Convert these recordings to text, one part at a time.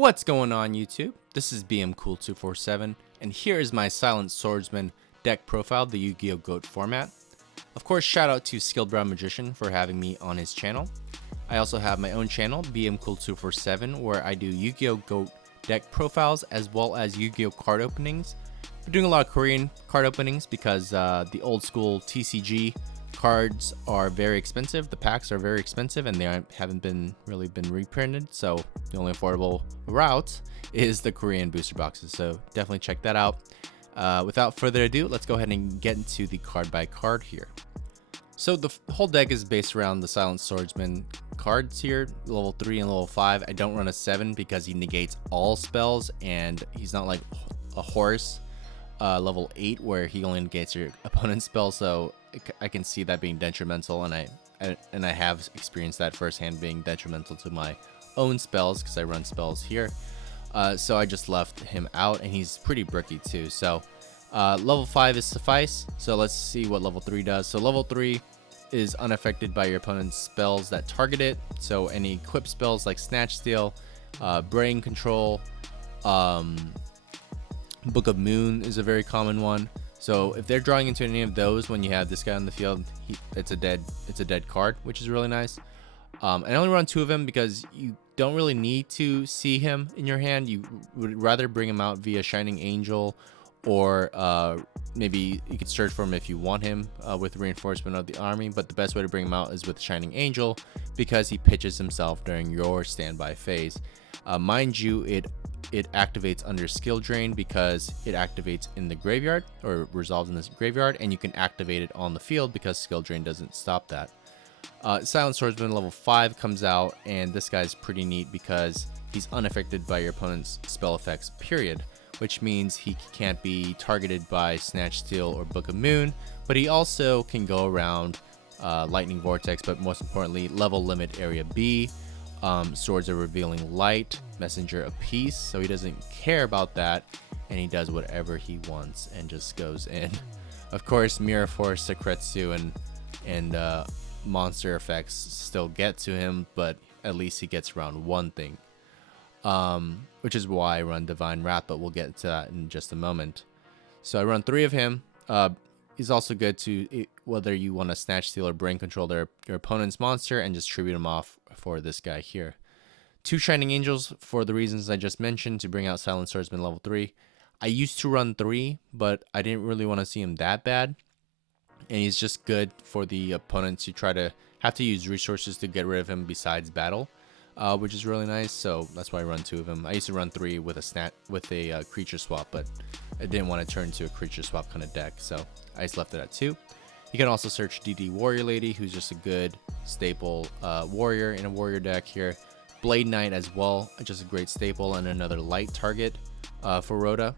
What's going on YouTube? This is Bmcool247 and here is my Silent Swordsman deck profile, the Yu-Gi-Oh! GOAT format. Of course, shout out to Skilled Brown Magician for having me on his channel. I also have my own channel, Bmcool247, where I do Yu-Gi-Oh! GOAT deck profiles as well as Yu-Gi-Oh! Card openings. I'm doing a lot of Korean card openings because the old school TCG cards are very expensive. The packs are very expensive and they haven't really been reprinted, so the only affordable route is the Korean booster boxes, so definitely check that out. Without further ado, let's go ahead and get into the card by card here. So the whole deck is based around the Silent Swordsman cards here, level 3 and level 5. I don't run a 7 because he negates all spells and he's not like a horse level 8 where he only negates your opponent's spell, so I can see that being detrimental, and I have experienced that firsthand being detrimental to my own spells because I run spells here. So I just left him out, and he's pretty bricky too. So level 5 is suffice. So let's see what level 3 does. So level 3 is unaffected by your opponent's spells that target it. So any equip spells like Snatch Steal, Brain Control, Book of Moon is a very common one. So if they're drawing into any of those when you have this guy on the field, it's a dead card, which is really nice. I only run 2 of him because you don't really need to see him in your hand. You would rather bring him out via Shining Angel, or maybe you could search for him if you want him with Reinforcement of the Army. But the best way to bring him out is with Shining Angel because he pitches himself during your standby phase. Mind you, it activates under Skill Drain because it activates in the graveyard or resolves in this graveyard, and you can activate it on the field because Skill Drain doesn't stop that. Silent Swordsman level 5 comes out, and this guy's pretty neat because he's unaffected by your opponent's spell effects, period, which means he can't be targeted by Snatch Steal or Book of Moon, but he also can go around Lightning Vortex, but most importantly, Level Limit Area B, Swords of Revealing Light, Messenger of Peace, so he doesn't care about that, and he does whatever he wants and just goes in. Of course, Mirror Force, Sekretsu, and monster effects still get to him, but at least he gets around one thing, which is why I run Divine Wrath, but we'll get to that in just a moment. So I run 3 of him. He's also good to, whether you want to Snatch Steal or Brain Control your opponent's monster and just tribute him off for this guy here. 2 Shining Angels for the reasons I just mentioned to bring out Silent Swordsman level 3. I used to run 3, but I didn't really want to see him that bad. And he's just good for the opponent to try to have to use resources to get rid of him besides battle, which is really nice. So that's why I run 2 of him. I used to run 3 with a creature swap, but I didn't want to turn into a creature swap kind of deck, so I just left it at 2. You can also search DD Warrior Lady, who's just a good staple warrior in a warrior deck here. Blade Knight as well, just a great staple and another light target for Rhoda.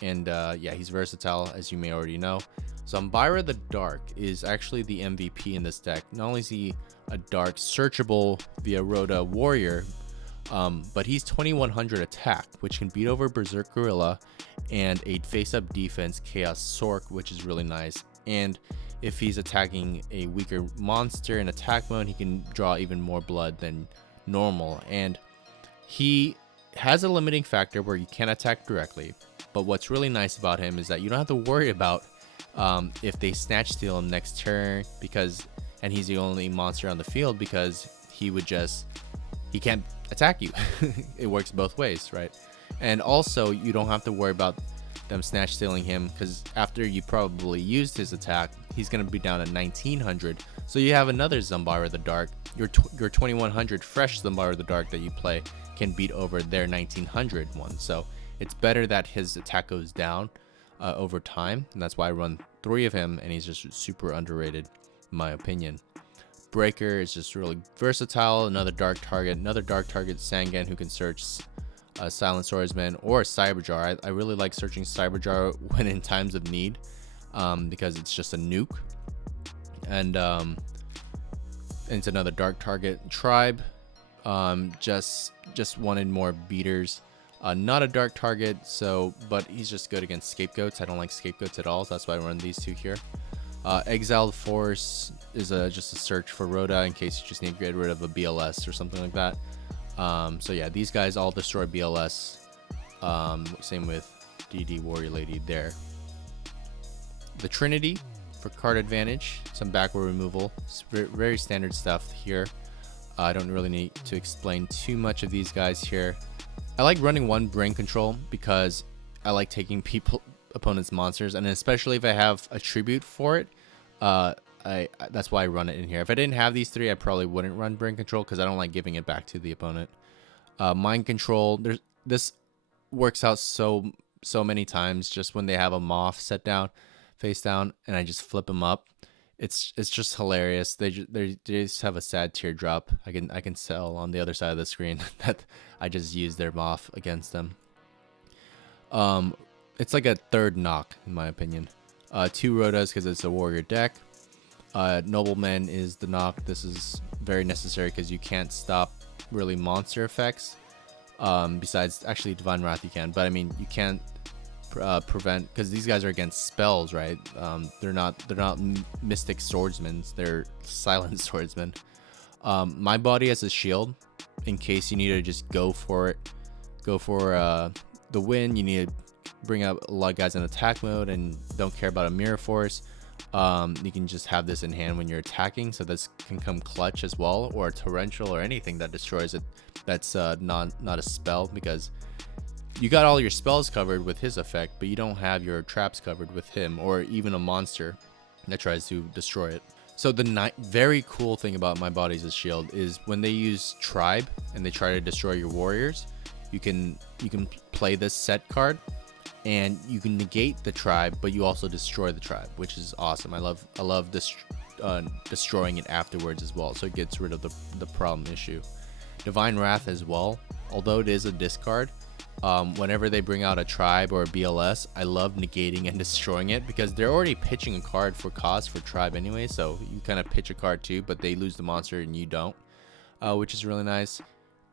And yeah, he's versatile, as you may already know. Zambira the Dark is actually the MVP in this deck. Not only is he a dark searchable via Rhoda warrior, but he's 2100 attack, which can beat over Berserk Gorilla, and a face-up defense Chaos Sork, which is really nice. And if he's attacking a weaker monster in attack mode, he can draw even more blood than normal. And he has a limiting factor where you can't attack directly, but what's really nice about him is that you don't have to worry about if they Snatch Steal him next turn, and he's the only monster on the field, because he can't attack you. It works both ways, right? And also you don't have to worry about them Snatch Stealing him, because after you probably used his attack, he's going to be down at 1900, so you have another Zambira the Dark. Your 2100 fresh Zambira the Dark that you play can beat over their 1900 one, so it's better that his attack goes down over time, and that's why I run 3 of him, and he's just super underrated in my opinion. Breaker is just really versatile, another dark target Sangan, who can search Silent Swordsman or Cyberjar. I really like searching Cyberjar when in times of need, because it's just a nuke, and it's another dark target. Tribe, just wanted more beaters. Not a dark target, but he's just good against scapegoats. I don't like scapegoats at all, so that's why I run these 2 here. Exiled Force is just a search for Rhoda in case you just need to get rid of a BLS or something like that. So yeah, these guys all destroy BLS. Same with DD Warrior Lady there. The Trinity for card advantage, some backward removal. It's very standard stuff here. I don't really need to explain too much of these guys here. I like running one brain control because I like taking opponents' monsters, and especially if I have a tribute for it. That's why I run it in here. If I didn't have these three, I probably wouldn't run brain control because I don't like giving it back to the opponent. Mind control. This works out so many times. Just when they have a moth set down, face down, and I just flip them up. It's just hilarious. They just have a sad teardrop. I can sell on the other side of the screen that I just used their moth against them. It's like a third knock in my opinion. 2 Rotas because it's a warrior deck. Nobleman is the knock. This is very necessary because you can't stop really monster effects. Besides actually Divine Wrath you can, but I mean you can't prevent, because these guys are against spells, right? They're not mystic swordsmen, they're silent swordsmen. My body has a shield in case you need to just go for it, the win. You need to bring up a lot of guys in attack mode and don't care about a mirror force. You can just have this in hand when you're attacking, so this can come clutch as well, or a torrential or anything that destroys it that's not a spell, because you got all your spells covered with his effect, but you don't have your traps covered with him, or even a monster that tries to destroy it. So the very cool thing about my body's shield is when they use tribe and they try to destroy your warriors, you can play this set card and you can negate the tribe, but you also destroy the tribe, which is awesome. I love this destroying it afterwards as well, so it gets rid of the problem issue. Divine Wrath as well, although it is a discard. Whenever they bring out a tribe or a BLS, I love negating and destroying it because they're already pitching a card for cost for tribe anyway, so you kind of pitch a card too, but they lose the monster and you don't, which is really nice.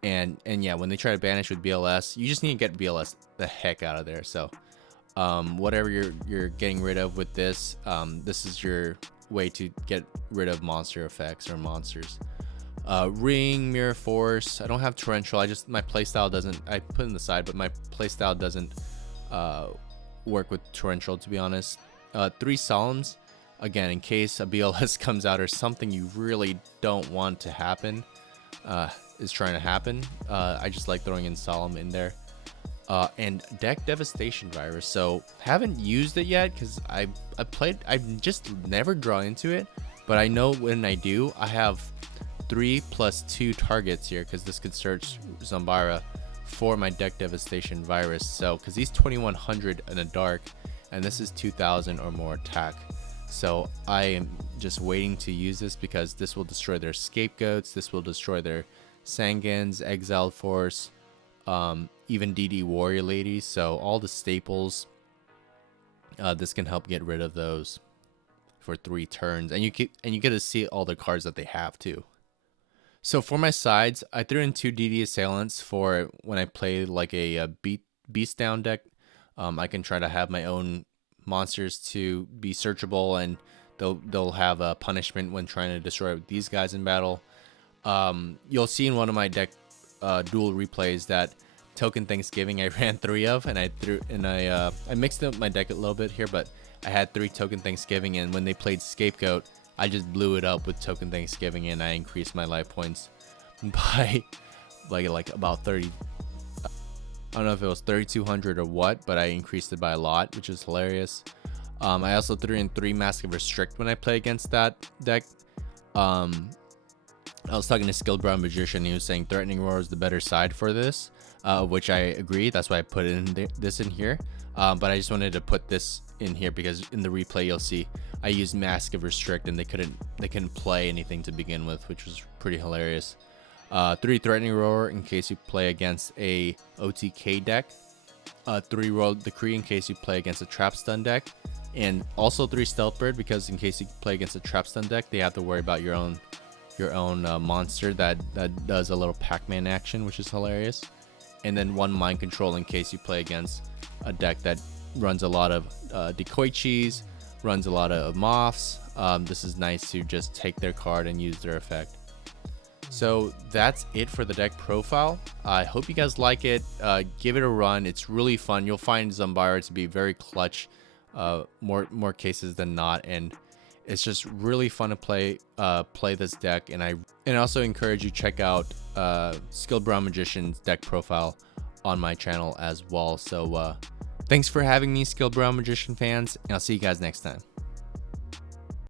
And yeah, when they try to banish with BLS, you just need to get BLS the heck out of there. So whatever you're getting rid of with this, this is your way to get rid of monster effects or monsters. Ring, Mirror Force. I don't have Torrential. My playstyle doesn't. I put it in the side, but my playstyle doesn't work with Torrential, to be honest. 3 Solemns. Again, in case a BLS comes out or something you really don't want to happen is trying to happen. I just like throwing in Solemn in there. And Deck Devastation Virus. So haven't used it yet because I just never draw into it. But I know when I do, I have 3+2 targets here because this could search Zambara for my Deck Devastation Virus. So because he's 2100 in a dark and this is 2000 or more attack, so I am just waiting to use this because this will destroy their scapegoats, this will destroy their Sangans, Exiled Force, even DD Warrior Ladies. So all the staples, this can help get rid of those for 3 turns, and you get to see all the cards that they have too. So for my sides, I threw in 2 DD Assailants for when I play like a beast down deck. I can try to have my own monsters to be searchable, and they'll have a punishment when trying to destroy these guys in battle. You'll see in one of my deck dual replays that Token Thanksgiving I ran 3 of, and I mixed up my deck a little bit here, but I had 3 Token Thanksgiving, and when they played Scapegoat, I just blew it up with Token Thanksgiving, and I increased my life points by like about 30. I don't know if it was 3,200 or what, but I increased it by a lot, which is hilarious. I also threw in 3 Mask of Restrict when I play against that deck. I was talking to Skilled Brown Magician. He was saying Threatening Roar is the better side for this, which I agree. That's why I put this in here. But I just wanted to put this in here because in the replay you'll see I used Mask of Restrict and they couldn't play anything to begin with, which was pretty hilarious. 3 Threatening Roar in case you play against a OTK deck. 3 Royal Decree in case you play against a Trap Stun deck, and also 3 Stealth Bird because in case you play against a Trap Stun deck, they have to worry about your own monster that does a little Pac-Man action, which is hilarious. And then 1 Mind Control in case you play against a deck that runs a lot of Decoy Cheese, runs a lot of Moths. This is nice to just take their card and use their effect. So that's it for the deck profile. I hope you guys like it. Give it a run. It's really fun. You'll find Zumbira to be very clutch, more cases than not, and it's just really fun to play this deck. And I also encourage you check out Skilled Brown Magician's deck profile on my channel as well. So thanks for having me, Skilled Brown Magician fans, and I'll see you guys next time.